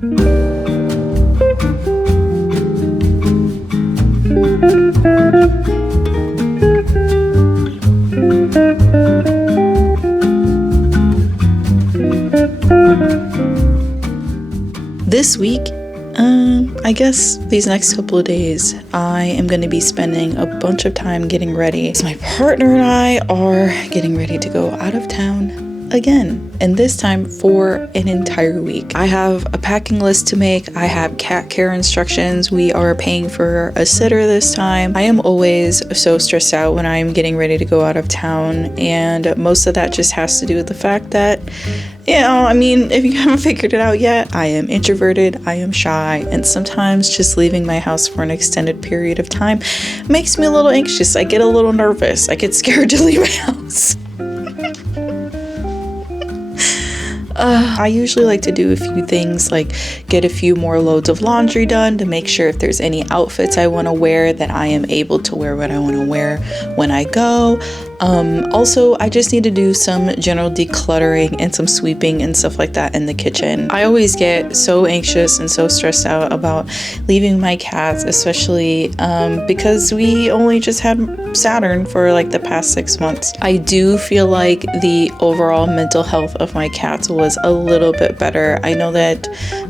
This week, I guess these next couple of days, I am going to be spending a bunch of time getting ready. So my partner and I are getting ready to go out of town again, and this time for an entire week. I have a packing list to make. I have cat care instructions. We are paying for a sitter this time. I am always so stressed out when I'm getting ready to go out of town, and most of that just has to do with the fact that, if you haven't figured it out yet, I am introverted, I am shy, and sometimes just leaving my house for an extended period of time makes me a little anxious. I get a little nervous. I get scared to leave my house. I usually like to do a few things, like get a few more loads of laundry done to make sure if there's any outfits I want to wear that I am able to wear what I want to wear when I go. Also, I just need to do some general decluttering and some sweeping and stuff like that in the kitchen. I always get so anxious and so stressed out about leaving my cats, especially because we only just had Saturn for like the past 6 months. I do feel like the overall mental health of my cats was a little bit better. I know that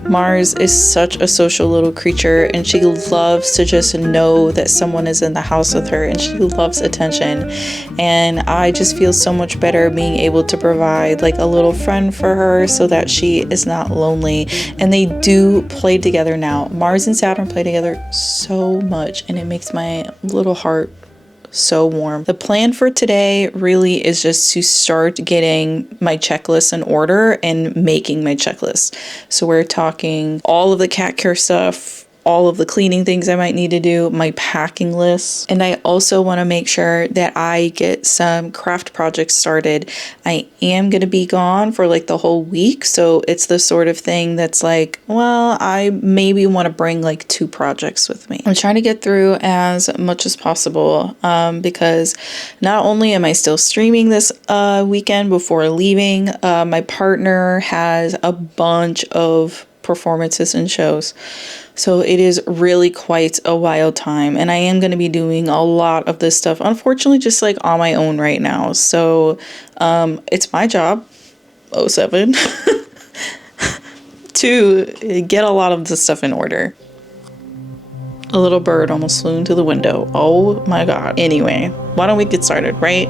Mars is such a social little creature, and she loves to just know that someone is in the house with her, and she loves attention. And I just feel so much better being able to provide like a little friend for her so that she is not lonely. And they do play together now. Mars and Saturn play together so much, and it makes my little heart so warm. The plan for today really is just to start getting my checklist in order and making my checklist. So we're talking all of the cat care stuff, all of the cleaning things I might need to do, my packing list. And I also want to make sure that I get some craft projects started. I am going to be gone for like the whole week. So it's the sort of thing that's like, well, I maybe want to bring like 2 projects with me. I'm trying to get through as much as possible because not only am I still streaming this weekend before leaving, my partner has a bunch of performances and shows. So it is really quite a wild time, and I am going to be doing a lot of this stuff, unfortunately, just like on my own right now. So it's my job, 07, to get a lot of this stuff in order. A little bird almost flew into the window. Oh my God. Anyway, why don't we get started, right?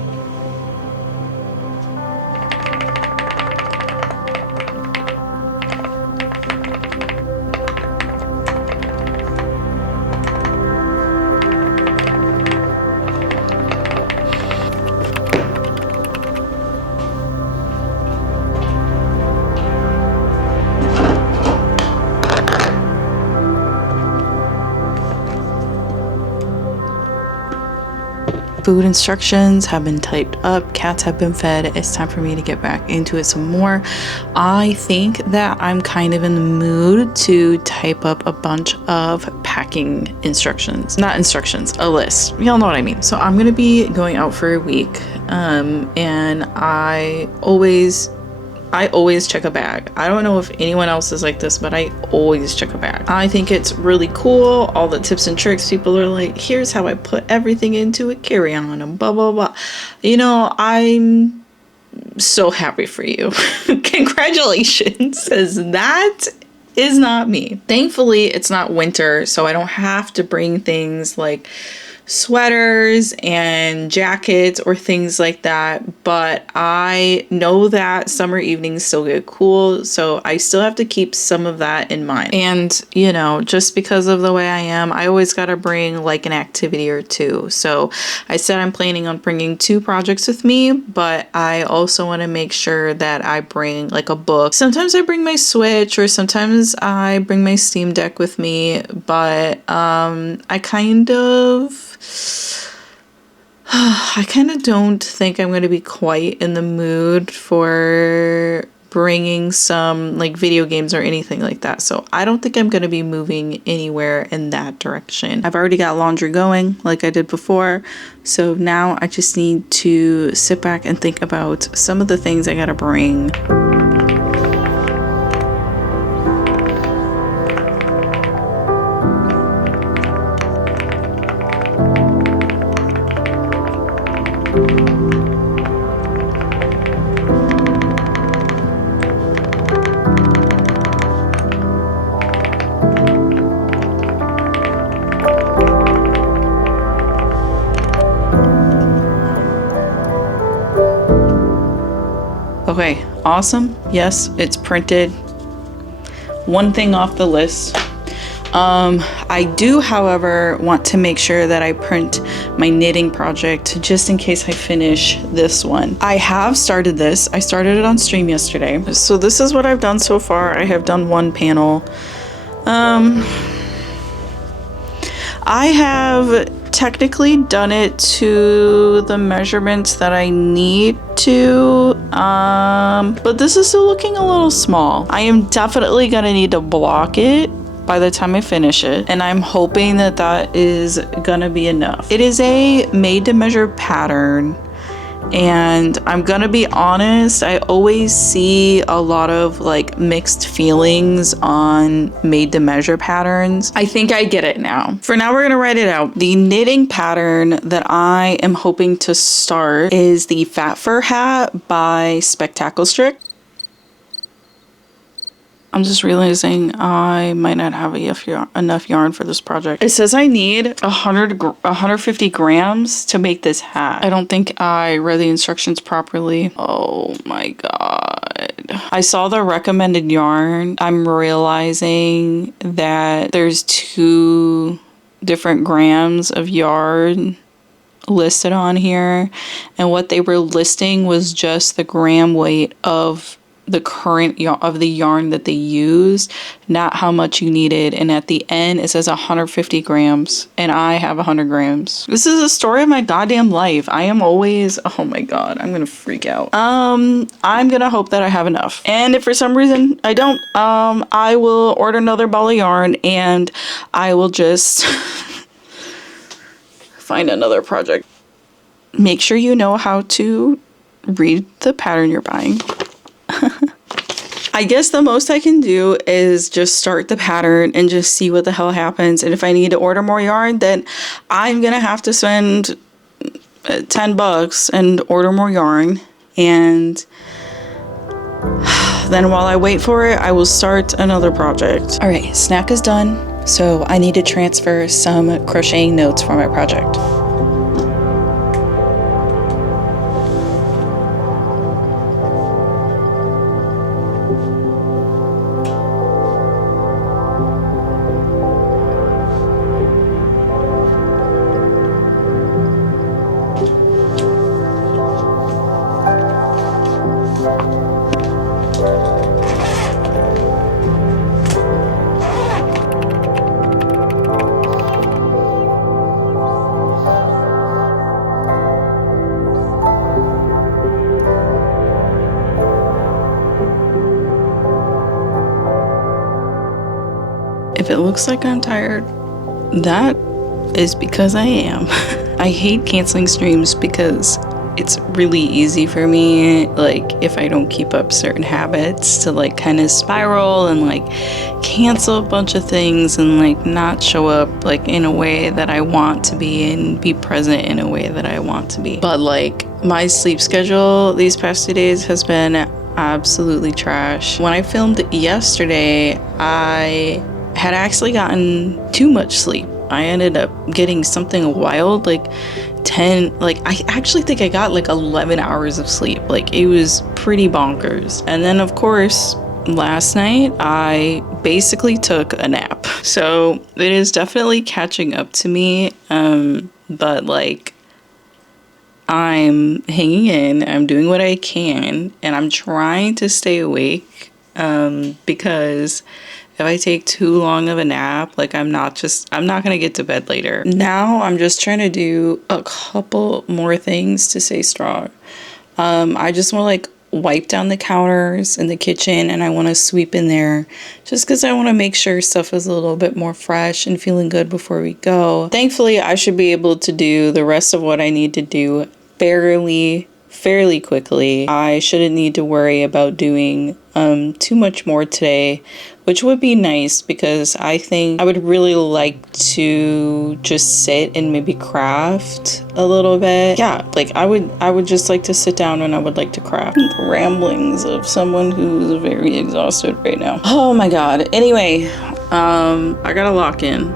Food instructions have been typed up, cats have been fed. It's time for me to get back into it some more. I think that I'm kind of in the mood to type up a bunch of packing instructions. Not instructions, a list. Y'all know what I mean. So I'm gonna be going out for a week, and I always check a bag. I don't know if anyone else is like this, but I always check a bag. I think it's really cool. All the tips and tricks. People are like, here's how I put everything into a carry-on and blah, blah, blah. I'm so happy for you. Congratulations, because that is not me. Thankfully, it's not winter, so I don't have to bring things like sweaters and jackets or things like that, but I know that summer evenings still get cool, so I still have to keep some of that in mind. And just because of the way I am, I always gotta bring like an activity or 2. So I said I'm planning on bringing 2 projects with me, but I also want to make sure that I bring like a book. Sometimes I bring my Switch, or sometimes I bring my Steam Deck with me, but I kind of don't think I'm going to be quite in the mood for bringing some like video games or anything like that. So I don't think I'm going to be moving anywhere in that direction. I've already got laundry going like I did before. So now I just need to sit back and think about some of the things I got to bring. Okay, awesome. Yes, it's printed. One thing off the list. I do, however, want to make sure that I print my knitting project just in case I finish this one. I have started this. I started it on stream yesterday. So this is what I've done so far. I have done one panel. I have technically done it to the measurements that I need to, but this is still looking a little small. I am definitely gonna need to block it by the time I finish it, and I'm hoping that that is gonna be enough. It is a made to measure pattern, and I'm gonna be honest, I always see a lot of like mixed feelings on made to measure patterns. I think I get it now. For now, we're gonna write it out. The knitting pattern that I am hoping to start is the Fat Fur Hat by Spektakelstrik. I'm just realizing I might not have enough yarn for this project. It says I need 150 grams to make this hat. I don't think I read the instructions properly. Oh my god. I saw the recommended yarn. I'm realizing that there's 2 different grams of yarn listed on here, and what they were listing was just the gram weight of the current of the yarn that they use, not how much you needed. And at the end it says 150 grams and I have 100 grams. This is a story of my goddamn life. I am always, oh my god, I'm gonna freak out. I'm gonna hope that I have enough, and if for some reason I don't, I will order another ball of yarn and I will just find another project. Make sure you know how to read the pattern you're buying. I guess the most I can do is just start the pattern and just see what the hell happens. And if I need to order more yarn, then I'm gonna have to spend $10 and order more yarn. And then while I wait for it, I will start another project. All right, snack is done. So I need to transfer some crocheting notes for my project. If it looks like I'm tired, that is because I am. I hate canceling streams because it's really easy for me, like if I don't keep up certain habits, to like kind of spiral and like cancel a bunch of things and like not show up like in a way that I want to be and be present in a way that I want to be. But like my sleep schedule these past 2 days has been absolutely trash. When I filmed yesterday, I had actually gotten too much sleep. I ended up getting something wild, like 10, like I actually think I got like 11 hours of sleep. Like it was pretty bonkers. And then of course, last night I basically took a nap. So it is definitely catching up to me. But like I'm hanging in, I'm doing what I can, and I'm trying to stay awake because if I take too long of a nap, like I'm not gonna get to bed later. Now I'm just trying to do a couple more things to stay strong. I just want to like wipe down the counters in the kitchen, and I want to sweep in there just because I want to make sure stuff is a little bit more fresh and feeling good before we go. Thankfully, I should be able to do the rest of what I need to do fairly quickly. I shouldn't need to worry about doing too much more today, which would be nice because I think I would really like to just sit and maybe craft a little bit. Yeah, like I would just like to sit down and I would like to craft. Ramblings of someone who's very exhausted right now. Oh my god. Anyway, I gotta lock in.